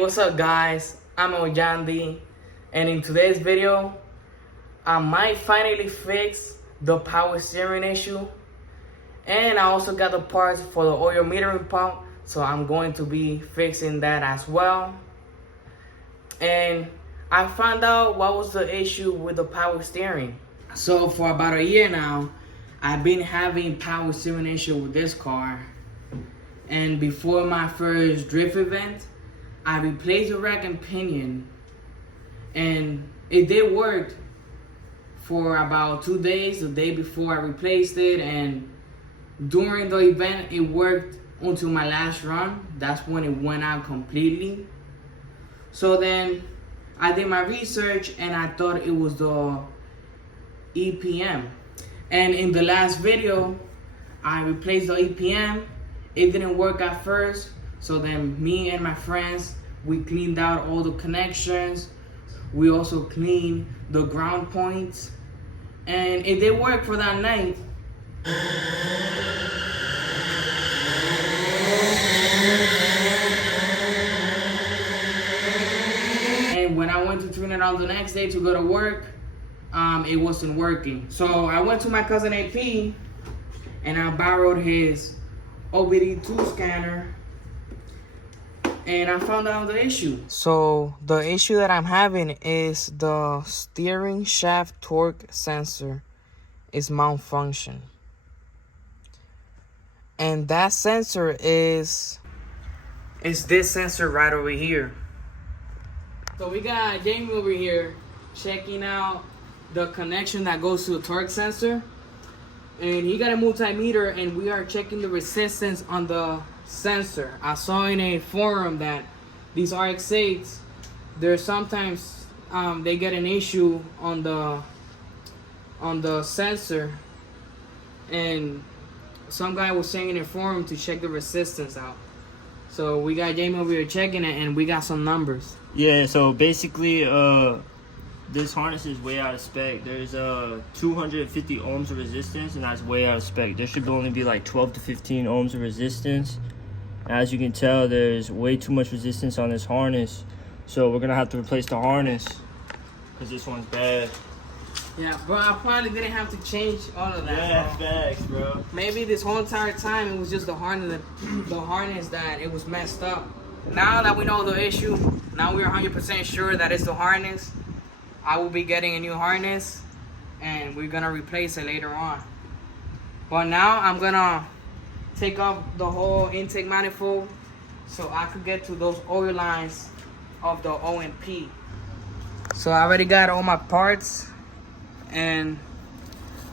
What's up guys? I'm Ojandi, and in today's video I might finally fix the power steering issue, and I also got the parts for the oil metering pump, so I'm going to be fixing that as well. And I found out what was the issue with the power steering. So for about a year now, I've been having power steering issue with this car. And before my first drift event, I replaced the rack and pinion, and it did work for about 2 days, the day before I replaced it, and during the event it worked until my last run. That's when it went out completely. So then I did my research and I thought it was the EPM. And in the last video, I replaced the EPM. It didn't work at first, so then me and my friends, we cleaned out all the connections. We also cleaned the ground points, and it did work for that night. And when I went to tune it on the next day to go to work, it wasn't working. So I went to my cousin AP and I borrowed his OBD2 scanner, and I found out the issue. So the issue that I'm having is the steering shaft torque sensor is malfunction, and that sensor is this sensor right over here. So we got Jamie over here checking out the connection that goes to the torque sensor. And he got a multimeter, and we are checking the resistance on the sensor. I saw in a forum that these RX8s, there's sometimes they get an issue on the sensor, and some guy was saying in a forum to check the resistance out. So we got Jamie over here checking it, and we got some numbers. Yeah, so basically this harness is way out of spec. There's 250 ohms of resistance, and that's way out of spec. There should only be like 12 to 15 ohms of resistance. As you can tell, there's way too much resistance on this harness, so we're gonna have to replace the harness because this one's bad. Yeah, bro, I probably didn't have to change all of that. Yeah, bro. facts, bro. Maybe this whole entire time it was just the harness that it was messed up. Now that we know the issue, now we're 100% sure that it's the harness. I will be getting a new harness, and we're gonna replace it later on. But now I'm gonna take off the whole intake manifold so I could get to those oil lines of the O&P. So I already got all my parts, and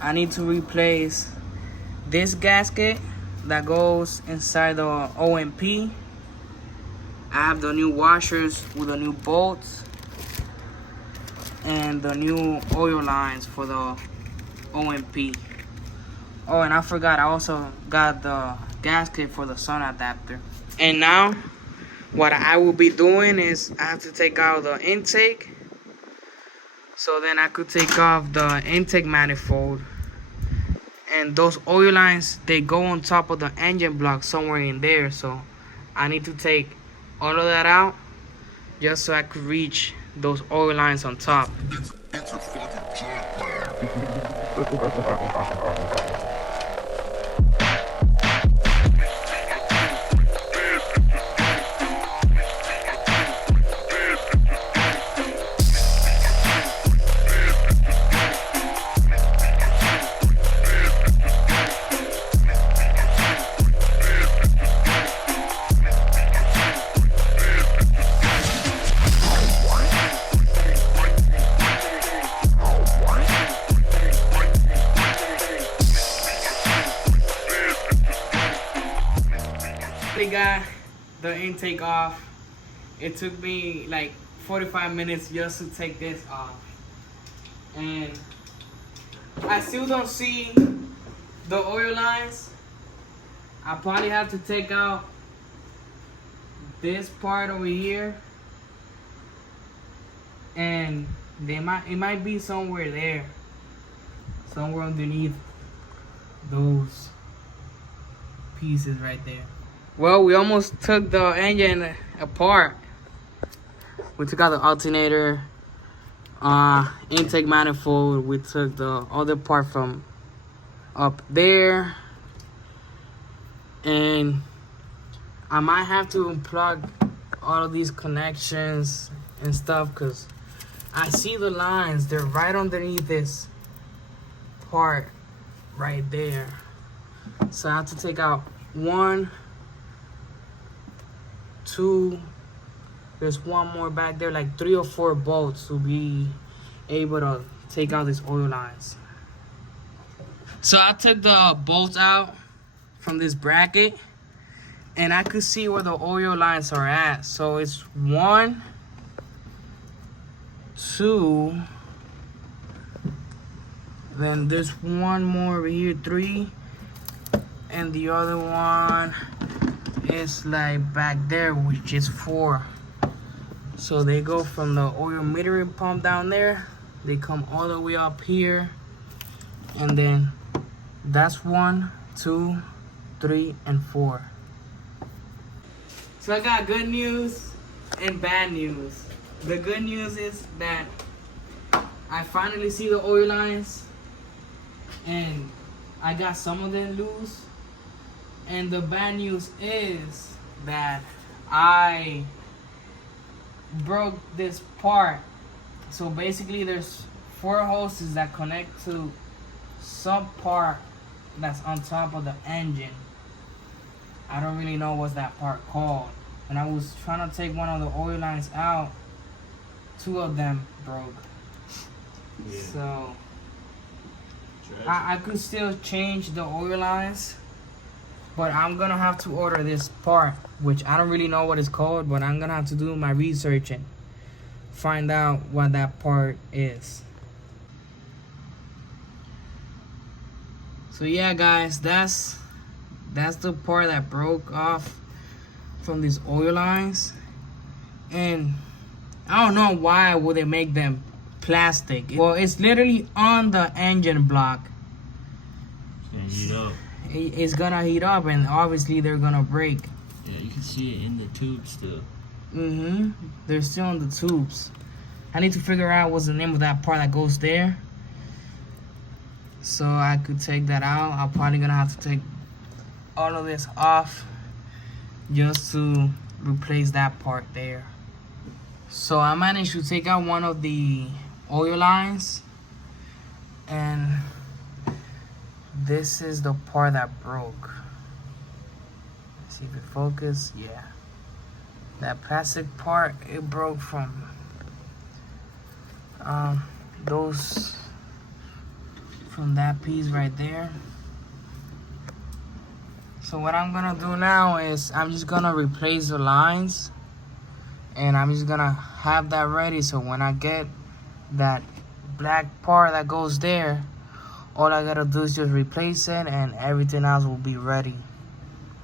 I need to replace this gasket that goes inside the O&P. I have the new washers with the new bolts and the new oil lines for the O&P. Oh, and I forgot, I also got the gasket for the sun adapter. And now what I will be doing is I have to take out the intake, so then I could take off the intake manifold. And those oil lines, they go on top of the engine block somewhere in there, so I need to take all of that out just so I could reach those oil lines on top. It's a fucking They got the intake off. It took me like 45 minutes just to take this off, and I still don't see the oil lines. I probably have to take out this part over here, and it might be somewhere there, somewhere underneath those pieces right there. Well, we almost took the engine apart, We took out the alternator, intake manifold. We took the other part from up there, and I might have to unplug all of these connections and stuff because I see the lines. They're right underneath this part right there. So I have to take out 1, 2. There's one more back there, like 3 or 4 bolts to be able to take out these oil lines. So I took the bolts out from this bracket, and I could see where the oil lines are at. So it's 1, 2, then there's one more over here, 3, and the other one is like back there, which is 4. So they go from the oil metering pump down there, they come all the way up here, and then that's 1, 2, 3, and 4. So I got good news and bad news. The good news is that I finally see the oil lines, and I got some of them loose. And the bad news is that I broke this part. So basically there's 4 hoses that connect to some part that's on top of the engine. I don't really know what's that part called. When I was trying to take one of the oil lines out, 2 of them broke. Yeah. So I could still change the oil lines, but I'm gonna have to order this part, which I don't really know what it's called, but I'm gonna have to do my research and find out what that part is. So yeah, guys, that's the part that broke off from these oil lines. And I don't know why would they make them plastic. Well, it's literally on the engine block. It's gonna heat up. It's gonna heat up, and obviously they're gonna break. Yeah, you can see it in the tube still. They're still in the tubes. I need to figure out what's the name of that part that goes there, so I could take that out. I'm probably gonna have to take all of this off just to replace that part there. So I managed to take out one of the oil lines, and this is the part that broke. Let's see if it focus. Yeah, that plastic part, it broke from from that piece right there. So what I'm gonna do now is I'm just gonna replace the lines, and I'm just gonna have that ready, so when I get that black part that goes there, all I gotta do is just replace it and everything else will be ready.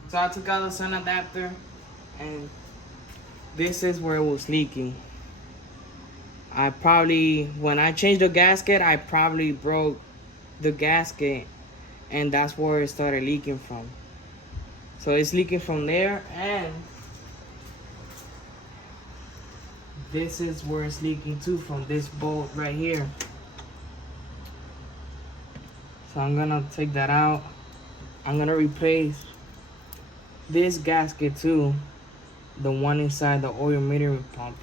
So I took out the sun adapter, and this is where it was leaking. When I changed the gasket, I probably broke the gasket, and that's where it started leaking from. So it's leaking from there, and this is where it's leaking too, from this bolt right here. So I'm gonna take that out. I'm gonna replace this gasket too, the one inside the oil metering pump.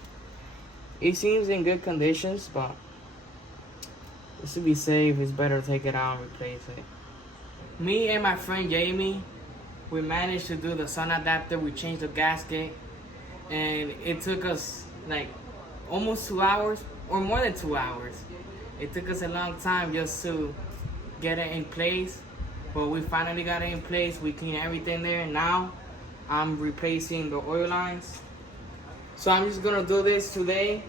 It seems in good conditions, but just to be safe, it's better to take it out and replace it. Me and my friend Jamie, we managed to do the sun adapter. We changed the gasket, and it took us like almost 2 hours, or more than 2 hours. It took us a long time just to get it in place, but we finally got it in place. We cleaned everything there, and now I'm replacing the oil lines. So I'm just gonna do this today,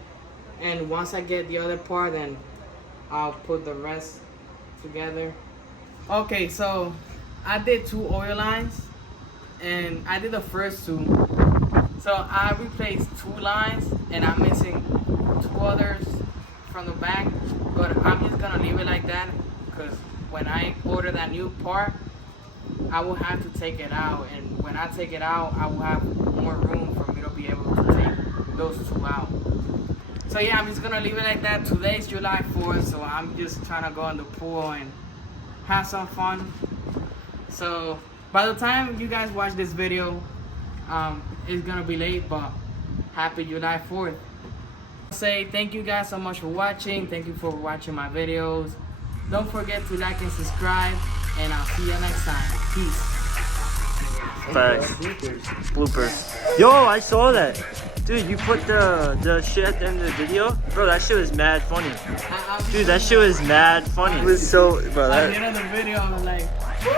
and once I get the other part, then I'll put the rest together. Okay, so I did 2 oil lines, and I did the first 2. So I replaced 2 lines, and I'm missing 2 others from the back, but I'm just gonna leave it like that, because when I order that new part, I will have to take it out, and when I take it out, I will have more room for me to be able to take those 2 out. So yeah, I'm just gonna leave it like that. Today's July 4th, so I'm just trying to go in the pool and have some fun. So by the time you guys watch this video, it's gonna be late, but happy July 4th. Say thank you guys so much for watching. Thank you for watching my videos. Don't forget to like and subscribe, and I'll see you next time. Peace. Facts. Bloopers. Yo, I saw that. Dude, you put the shit at the end of the video? Bro, that shit was mad funny. Dude, that shit was mad funny. It was so, bro. At the end of the video, I was like, woo!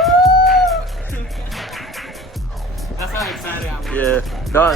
That's how excited I was. Yeah. No.